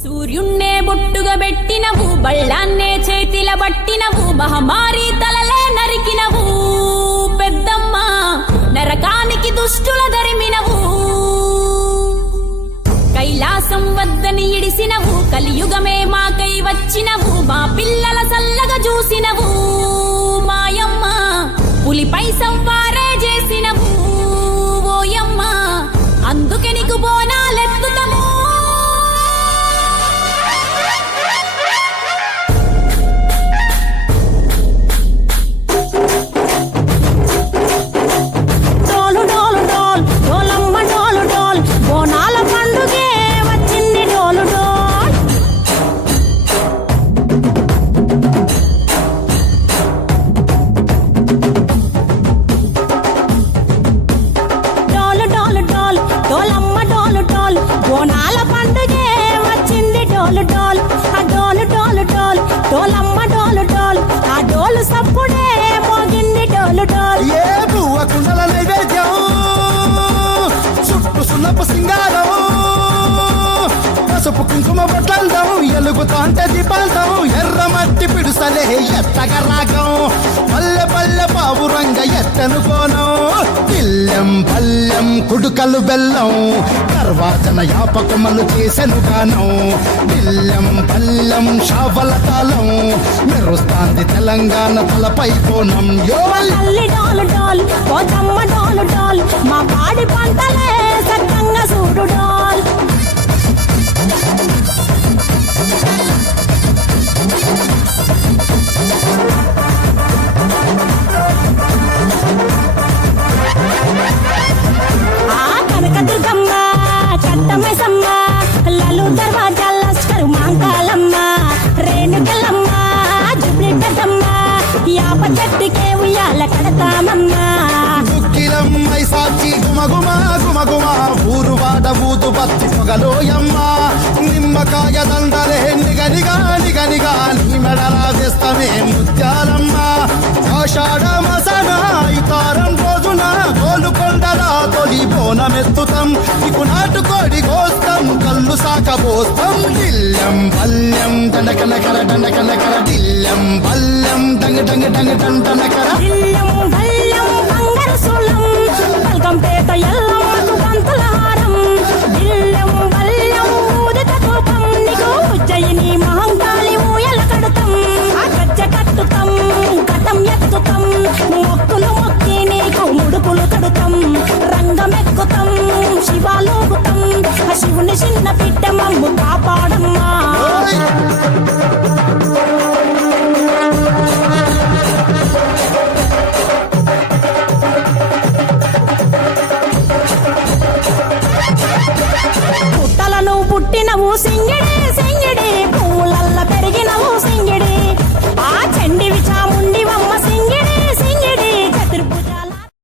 సూర్యున్నే బొట్టుగా పెట్టినవు, బళ్ళాన్నే చేతిల పట్టినవు, మహమారి తలలే నరికినవు పెద్దమ్మ, నరకానికి దుష్టుల దరిమినవు. కైలాసం వద్దని ఇడిసినవు, కలియుగమే మాకై వచ్చినవు, మా పిల్లల సల్లగా చూసినవు మాయమ్మ, పులిపై సంవారే చేసినవు ఓయమ్మ, అందుకే నీకు బోనాలెత్తుతము. పసుపు కుంకుమ బొట్లందం, ఎలుగుతాంటే దీపాలతం, ఎర్ర మట్టి పిడుసలే ఎత్తగ రాగం, పల్లె పల్లె పావురంగ ఎత్తను కోనం, పిల్లెం పల్లెం కుడుకలు బెల్లం, కర్వాచన యాపకమలు చేసెను గానం, పిల్లెం పల్లెం షావల తాళం, మెరుస్తాంది తెలంగాణ తలపై కోణం. మా పాడి పంటలే సక్కంగా చూడు డాల్. కనకదుర్గమ్మ కట్టమైసమ్మ, లలు దర్వాజా లస్కరు మాంకాలమ్మ, రేణుగల్లమ్మ జుబ్లి పెద్దమ్మ, యాప చెట్టుకే ఉయ్యాల కడతామమ్మ. సాచి గుమగుమ గుమగుమ ఊరువాడ ఊదు బత్తి పొగలోయమ్మ, నిమ్మకాయ దండలే నిగనిగా నిగనిగా నీ మెడలా వేస్తమే ముత్యాలమ్మ, ఆషాఢ మసన ఇతారం రోజున గోలుకొండలా తొలి బోనమెత్తుతాం, నీకు నాటుకోడి కోస్తాం, కళ్ళు సాకబోస్తాం, దిల్లెం పల్లెం దండకనకర దండకనకర, దిల్లెం పల్లెం డంగ డంగ డంగ డండనకర, కంపేట ఎల్లమ్మకు పంతుల హారం, బిల్లెం బల్లెం ఊదిత ధూపం, నీకు ఉజ్జయిని మహంకాళి ఊయల కడుతాం, గజ్జ కట్టుతాం, కటం ఎత్తుతాం, మొక్కులు మొక్కి నీకు ముడుపులు కడుతాం, రంగమెక్కుతాం, శివాలోగుతాం, శివుని చిన్న బిడ్డ మమ్ము కాపాడమ్మా. పుట్టినవు సింగిడి